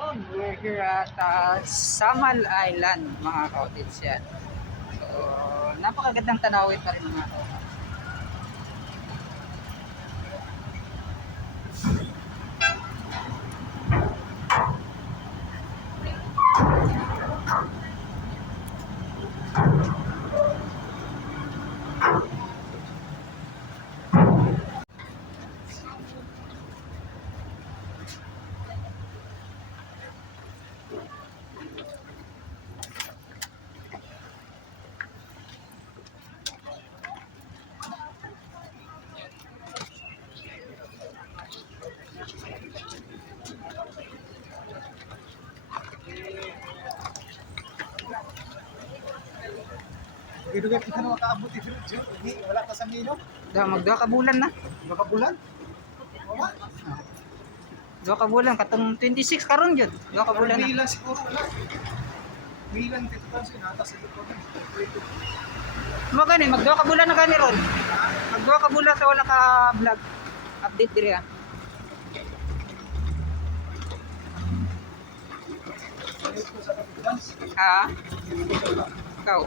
We're here at Samal Island, mga kautits yan. So, napakagandang tanawin pa rin mga kautits. Gidugat kita na makaabot ito. Wala ka sa mino. Magduha ka bulan na. Makabulan. Wala. Duha ka bulan, katong 26 karon yun. Duha ka bulan na. Bilang siguro wala. Bilang dito ka sinata sa ito. Mo gani, magduha ka bulan na gani ron. Magduha ka bulan sa wala ka vlog. Update diri ah. Ha? Ikaw.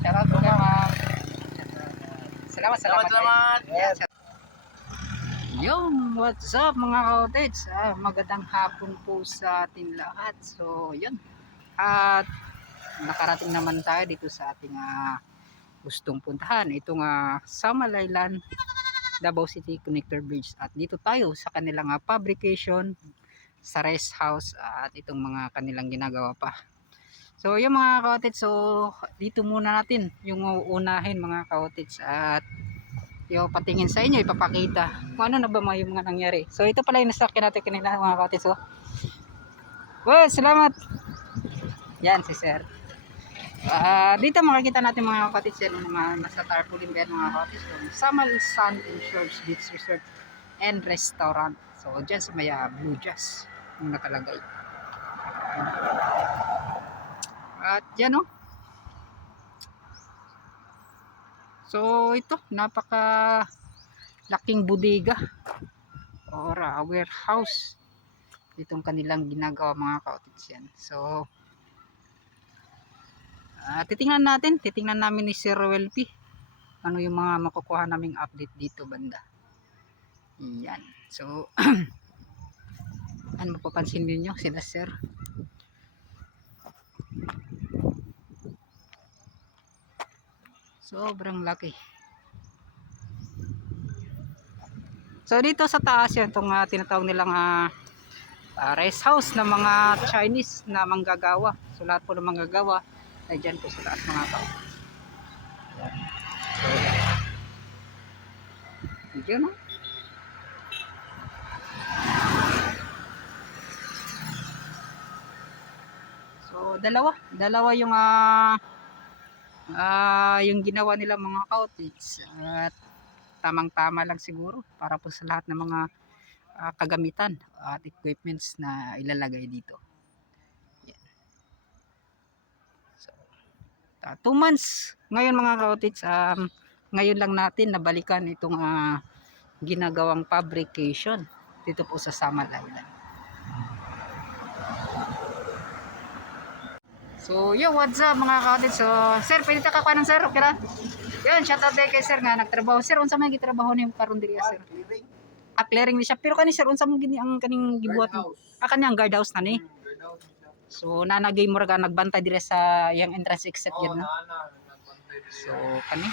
Shoutout po kayo, ma'am. Salamat. Yes. Yung, what's up mga kautits? Magandang hapon po sa ating lahat. So, yun. At nakarating naman tayo dito sa ating gustong puntahan. Itong Samal Island, Davao City Connector Bridge. At dito tayo sa kanilang fabrication, sa rest house at itong mga kanilang ginagawa pa. So yung mga kautits, so dito muna natin yung uunahin mga kautits at yung patingin sa inyo, ipapakita kung ano na ba yung mga nangyari. So ito pala yung nasakyan natin kanina mga kautits. So, well, salamat. Yan si sir. Dito makikita natin mga kautits yan, mga nasa tarpaulin yan mga kautits. So, Samal Sand and Shores Beach Resort and Restaurant. So dyan sa may Blue Jazz yung nakalagay. At yan o. So ito, napaka laking bodega or warehouse itong kanilang ginagawa mga kautits yan. So titingnan namin ni Sir Roel P ano yung mga makukuha naming update dito banda. Yan. So ano mapapansin niyo sila sir? Sobrang laki. So dito sa taas yan itong tinatawag nilang rest house ng mga Chinese na manggagawa. So lahat po ng manggagawa ay dyan po sa taas mga tao. So yun no? So dalawa yung ginawa nila mga kautits at tamang-tama lang siguro para po sa lahat ng mga kagamitan at equipments na ilalagay dito. Yan. So 2 months ngayon mga kautits, ngayon lang natin nabalikan itong ginagawang fabrication dito po sa Samal Island. So, yo, what's up mga kautits? So, sir, pwede ta ka ng sir, okay ra? Yan, shoutout day kay sir nga nagtrabaho. Sir, unsa may gitrabaho niyo karon diri sir? Clearing ni siya. Pero kani sir, unsa mo gini ang kaning gibuhat? Kani ang guard house na ni. So, nanagay mo ra nagbantay diri sa yang entrance exit yun na. So, kani.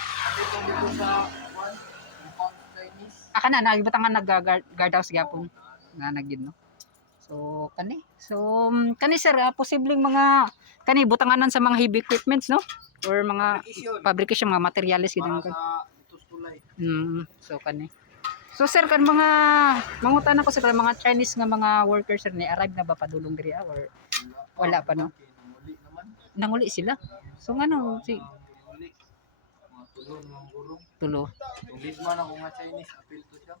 Kana nagibutangan nag-guard house gyapon. Na nagyud no. So kani. So kani sir, posibleng mga kani butanganan sa mga heavy equipments no or mga fabrication mga materials gid ang so kani. So sir kan mga mangutan ako sa mga Chinese nga mga workers sir ni arrive na ba padulong diri or wala pa no? Nanguli sila. So ngano si tulo. Ulit man ako nga Chinese apil to siya.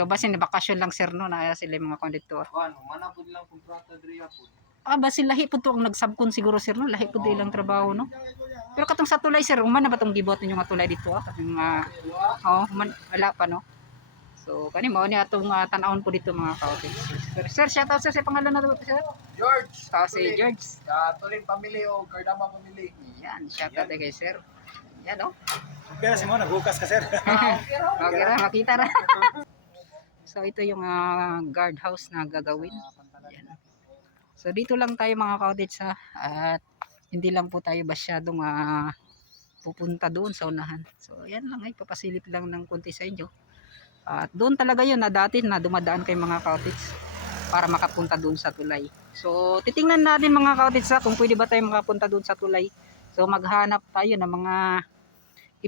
So basin bakasyon lang sir no na sila yung mga konduktor. Ano, manapod lang kontrata diri apod. Basin lahi po to ang nagsabkon siguro sir no, lahi po ilang trabaho no. Pero katong sa tulay sir, human na ba tong gibot ninyo nga tulay dito katong wala pa no. So kani mao ni atong tan-awon po dito mga ka-office. Sir, shout out sir sa pangalan na sir. George! Si George. Tulin family o Cardama family. Yan, shout out kay sir. Yan oh. Pero si mo, naghukas ka sir. Okay ra, makita ra. So ito yung guard house na gagawin. Yan. So dito lang tayo mga ka-cottage at hindi lang po tayo masyadong pupunta doon sa unahan. So yan lang ay papasilip lang ng konti sa inyo. At doon talaga yun na dati na dumadaan kay mga cottage para makapunta doon sa tulay. So titingnan natin mga cottage kung pwede ba tayo makapunta doon sa tulay. So maghanap tayo ng mga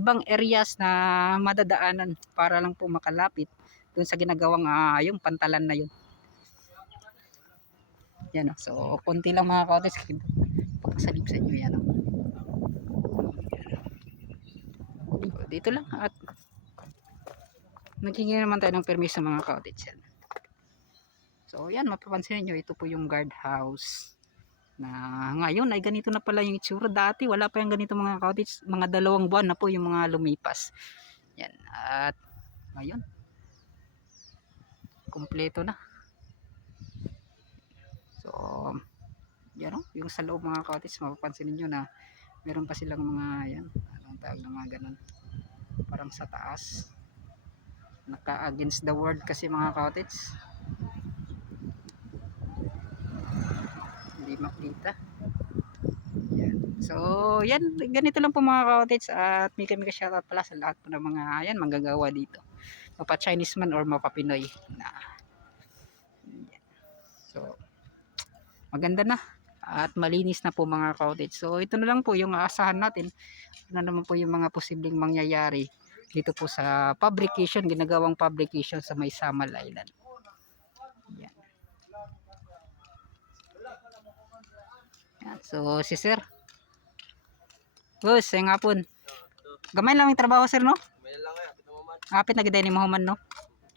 ibang areas na madadaanan para lang po makalapit doon sa ginagawang yung pantalan na yun. Yan o. So konti lang mga cottage papasalip sa inyo yan o. So, dito lang at naghingi naman tayo ng permiso mga cottage yan. So yan, mapapansin nyo, ito po yung guard house na ngayon ay ganito na pala yung itsura. Dati wala pa yung ganito mga cottage, mga 2 buwan na po yung mga lumipas yan. At ngayon kumpleto na. So yan o, yung sa loob mga cottage, mapapansin niyo na meron pa silang mga yan, anong tawag na mga ganun, parang sa taas naka against the world kasi mga cottage, hindi makita yan. So yan, ganito lang po mga cottage at may kami shoutout pala sa lahat po ng mga yan manggagawa dito, mapa Chinese man or mapa Pinoy na yan. So maganda na at malinis na po mga cottage. So ito na lang po yung aasahan natin, ano naman po yung mga posibleng mangyayari dito po sa fabrication, ginagawang fabrication sa may Samal Island. Yan. Yan. So si sir, boss, nga po gamay lang yung trabaho sir no, apit na giday ni Mahuman no.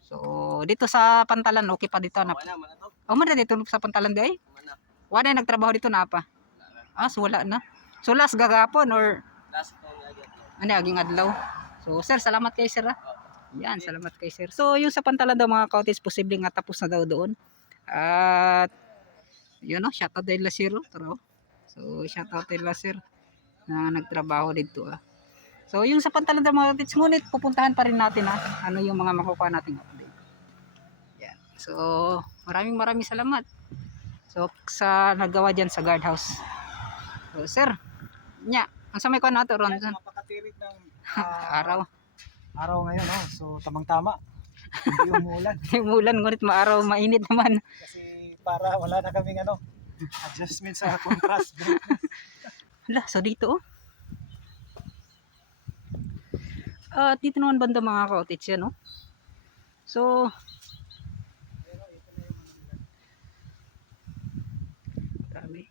So dito sa pantalan okay pa dito na man dito sa pantalan di ay wala na nagtrabaho dito na pa. So wala na. So last gagapon or last ano aging adlaw. So sir, salamat kay sir Yan, salamat kay sir. So yung sa pantalan daw mga cottage, posibleng nga tapos na daw doon. At yun no, shoutout dahil la sir. So shoutout dahil la sir na nagtrabaho dito So yung sa pantalan daw mga cottage, ngunit pupuntahan pa rin natin ano yung mga makukuha nating update. Yan. So maraming salamat. So sa nagawa diyan sa guardhouse. So sir, nya, ang sa may kuan nato ron Napakatirik ng araw ngayon, no? So tamang-tama. Hindi umuulan. umulan ngunit maaraw, mainit naman. Kasi para wala na kaming adjustment sa contrast. Hala, so dito dito naman banda mga cottage yan So dami.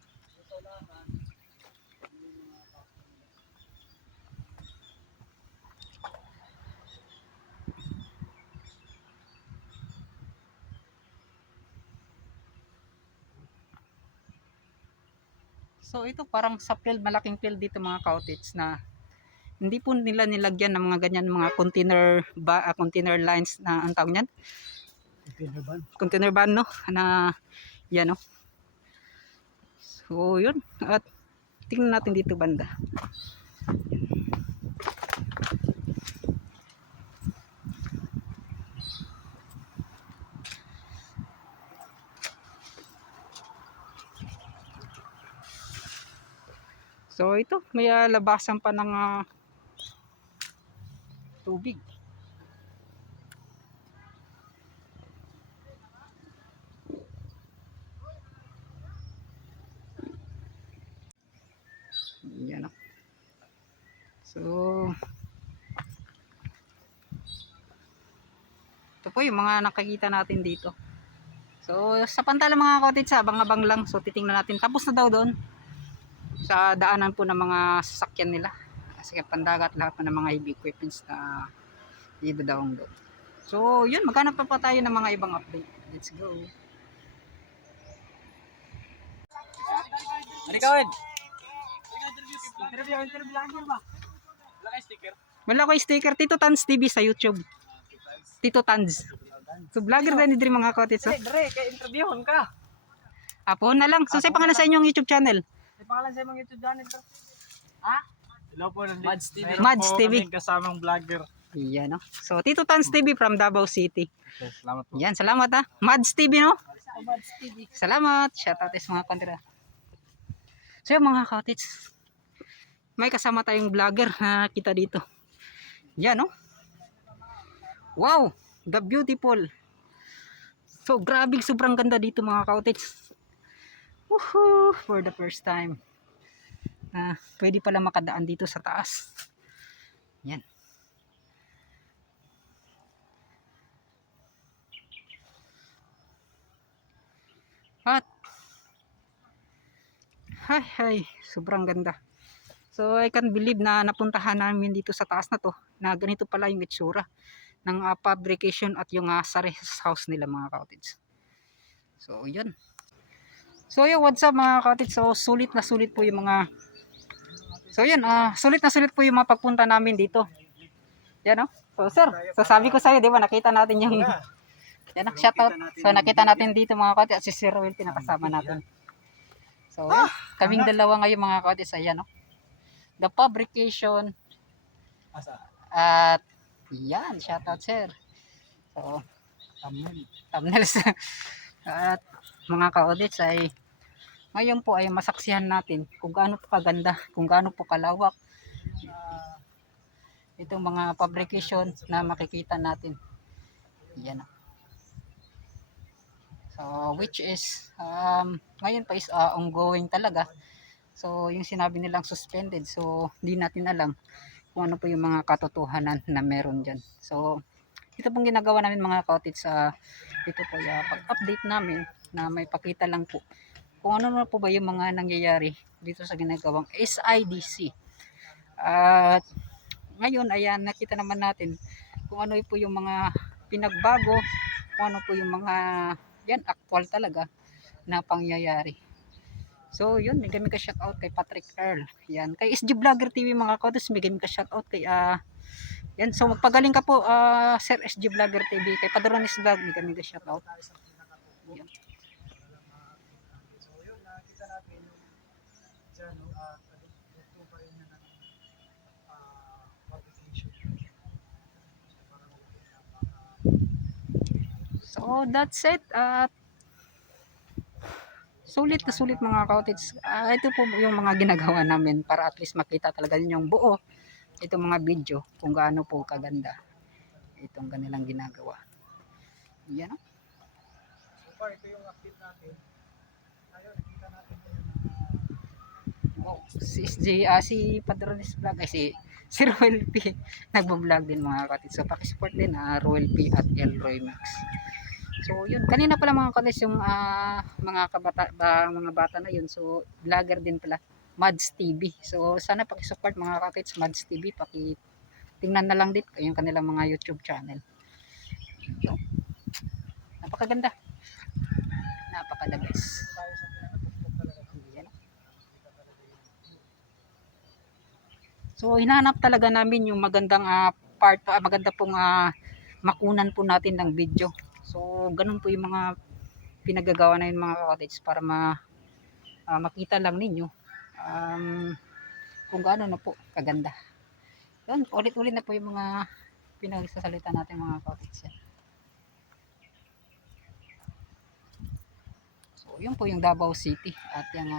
So ito parang sa field, malaking field dito mga cottage na hindi po nila nilagyan ng mga ganyan mga container lines na ang tawag niyan, container van no na yan no. So yun, at tingnan natin dito banda. So ito, may labasan pa ng tubig. Yan So ito po yung mga nakikita natin dito. So sa pantalan mga cottage, abang-abang lang. So titingnan natin, tapos na daw doon sa daanan po ng mga sasakyan nila, sasakyan pandagat, lahat po ng mga heavy equipments na dito daw doon. So, yun, maghanap pa tayo ng mga ibang update. Let's go. Ano ka, Wed? Interview lagi ba? Wala kayo sticker? Wala ko sticker, Tito Tans TV sa YouTube. Tito Tans. So, vlogger din din mga kaotits. Dre, kaya interviewon ka. Apo na lang. So, sa pangalan sa inyong YouTube channel? May pangalan sa mga YouTube channel to. Ha? Hello po, nandito. Mads TV. Mads TV. Kasamang vlogger. Yan, no? So, Tito Tans TV from Davao City. Okay, salamat po. Yan, salamat ha. Mads TV, no? Mads TV. Salamat. Shoutout sa mga kontra. So, yung mga kaotits, may kasama tayong vlogger na kita dito. Yan, no? Wow! The beautiful. So, grabe, sobrang ganda dito mga kaotits. Woohoo! For the first time. Pwede pala makadaan dito sa taas. Yan. At hay, sobrang ganda. So I can't believe na napuntahan namin dito sa taas na to, na ganito pala yung itsura ng fabrication at yung sa rest house nila mga kaotits. So yun. So yun, what's up mga kaotits? So sulit na sulit po yung mga sulit na sulit po yung mga pagpunta namin dito. Yan, no? So sir, so sabi ko sa'yo, di ba, nakita natin yung yan, shoutout. So nakita natin dito mga kaotits, si Sir Will pinakasama natin. So yan, kaming dalawa ngayon mga kaotits, ayan, no? The fabrication at yan, shoutout sir. So thumbnails at mga kaodits ay ngayon po ay masaksihan natin kung gaano po kaganda, kung gaano po kalawak itong mga fabrication na makikita natin. Yan. So which is ngayon pa is ongoing talaga. So yung sinabi nilang suspended, so hindi natin alam kung ano po yung mga katotohanan na meron dyan. So ito pong ginagawa namin mga kaotits, ito po yung pag-update namin na may pakita lang po kung ano na po ba yung mga nangyayari dito sa ginagawang SIDC. At ngayon ayan, nakita naman natin kung ano po yung mga pinagbago, kung ano po yung mga yan, actual talaga na pangyayari. So yun, may kami ka shoutout kay Patrick Earl. Yan, kay SG Vlogger TV mga kaotits, may kami ka shoutout kay yan, so magpagaling ka po Sir SG Vlogger TV, kay Padrones Vlog, may kami ka shoutout. Yan. So yun, nakita natin yung dyan, ito pa rin na publication. So that's it. Sulit na sulit mga kaotits. Ito po yung mga ginagawa namin para at least makita talaga yung buo itong mga video kung gaano po kaganda itong kanilang ginagawa. Yan, no? So far, ito yung update natin. Ngayon, nakita natin Oh, si SJ, si Padrones Vlog, ay si Roel P nagbo-vlog din mga kaotits. So pakisupport din Roel P at Elroy Mix. So yun, kanina pala mga kaotits yung mga mga bata na yun. So vlogger din pala, Mads TV. So sana paki-support mga kaotits, Mads TV, tingnan na lang din yung kanilang mga YouTube channel. So, napakaganda. Napaka-the best. Yan. So hinahanap talaga namin yung magandang maganda pong makunan po natin ng video. So ganun po yung mga pinagagawa na yung mga cottage para makita lang ninyo kung gaano na po kaganda. Yun, ulit-ulit na po yung mga pinagsasalita natin mga cottage. So yun po yung Davao City at yung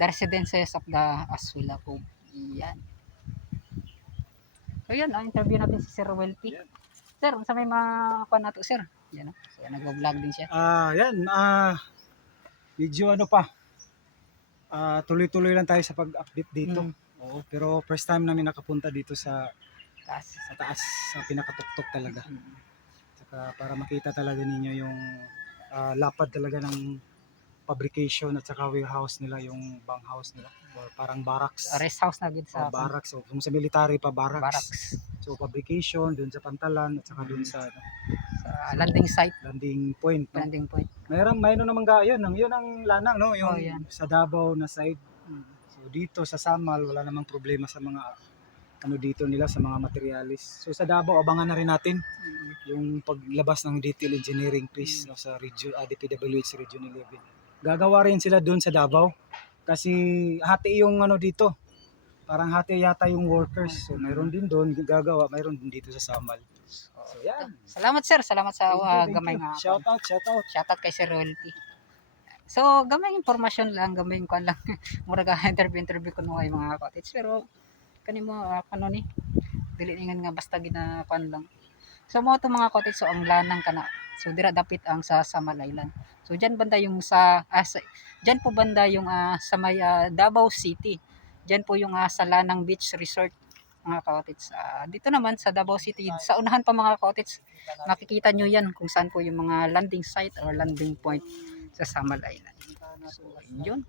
the residences of the Aswila po. Yan. So yun, interview natin si Sir Roel P. Sir, sa may mga kuha nato sir. Yan, no? So nag-vlog din siya. medyo ano pa. Tuloy-tuloy lang tayo sa pag-update dito. Oo, pero first time namin nakapunta dito sa taas, sa pinakatuktok talaga. Saka para makita talaga ninyo yung lapad talaga ng fabrication at saka warehouse nila, yung bang house nila or parang barracks. Rest house na gid sa barracks, so kung sa military pa barracks. barracks. So fabrication dun sa Pantalan at saka dun sa ano, Sa landing site, landing point, no. landing point. Mayroon naman yun ang lanang, no, yung yan. sa Davao na side. Mm. So dito sa Samal wala namang problema sa mga ano dito nila sa mga materialis. So sa Davao abangan na rin natin Mm. yung paglabas ng detail engineering piece, no, sa region DPWH Region 11. Gagawa rin sila doon sa Davao kasi hati yung ano dito. Parang hati yata yung workers. So mayroon din doon gagawa, mayroon din dito sa Samal. So yan. Salamat sir, salamat sa Thank you. gamay nga. Shout out. Shoutout kay Sir Royalty. So, gamay informasyon lang, gamay ko lang. Mura ka interview ko nung mga cottage. Pero, kanimo, ano ni, dili nga basta ginakuan lang. So, mo itong mga cottage, so ang lanang kana. So, dira dapit ang sa Samal Island. So, dyan banda yung dyan po banda yung sa may Davao City. Dyan po yung sa Lanang Beach Resort mga cottage. Dito naman sa Davao City, sa unahan pa mga cottage, makikita nyo yan kung saan po yung mga landing site or landing point sa Samal Island. So, yun.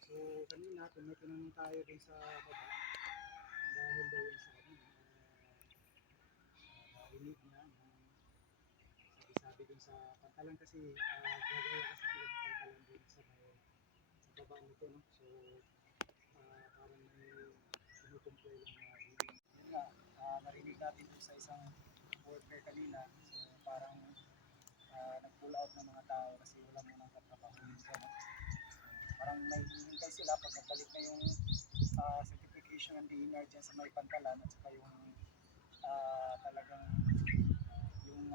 So kanina tinatanong tayo din sa baba dahil daw yun sa ano, narinig niya sabi dun sa Pantalan kasi gagawa kasi sila ng Pantalan dun sa baba nito, no. So parang may kinukumpay lang na yun nga, narinig natin dun sa isang worker kanina. So parang nag-pull out ng mga tao kasi wala mo nang katrabaho minsan, no. Parang may hintay sila pag nagbalik na yung certification ng DNR dyan sa may Pantalan at saka yung talagang yung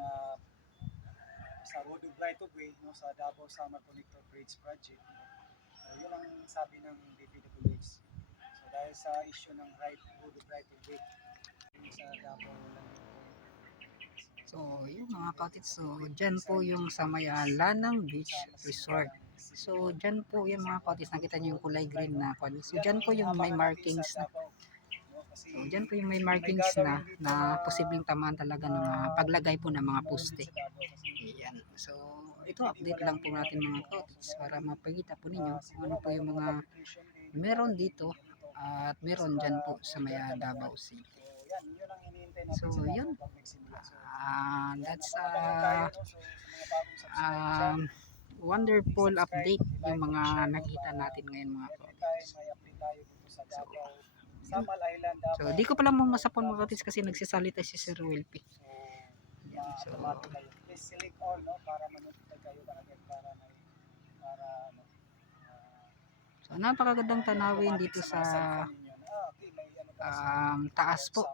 sa Road of Right of Way, no, sa Davao Samar Connector Bridge Project, no. So yun ang sabi ng DPWH. So dahil sa issue ng Road of Right of Way yung sa Davao So, yun mga cottage. So, dyan po yung sa may Lanang Beach Resort. So, dyan po yung mga cottage. Nakita nyo yung kulay green na cottage. So, dyan po yung may markings na. So, dyan po yung may markings na posibleng tamaan talaga ng paglagay po ng mga poste. Yan. So, ito update lang po natin mga cottage para mapagita po ninyo kung ano po yung mga meron dito at meron dyan po sa may Davao City. So, yun. That's wonderful update yung mga nakita natin ngayon mga cottage. So, di ko pala masapon mga cottage kasi nagsisalita si Sir Wilby. Yan. So, napakagandang tanawin dito sa taas po.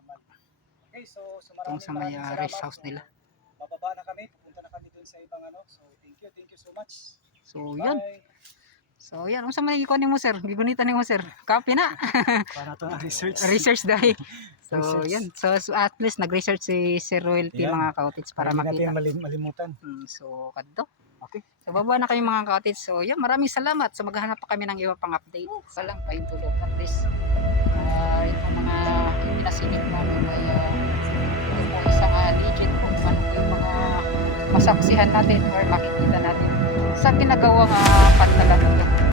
Itong sa may rest house nila. Bababa na kami, pupunta na kami dun sa ibang ano. So thank you so much. So yun. So yan, unsa man gikuan nimo sir? Gigunitan nimo sir. Copy na. Para to research. Research dahil. So Research. yan. So at least nag-research si Sir Royalty Yan. mga cottage para makita. natin malimutan. So kadto. Okay. So baba na kayo mga cottage. So yan, maraming salamat. So maghahanap pa kami ng iba pang update. Salang pahintulog at least. Yung mga pinasinig namin ay isang legend po ano po yung mga masaksihan natin or makikita natin sa ginagawang Pantalan.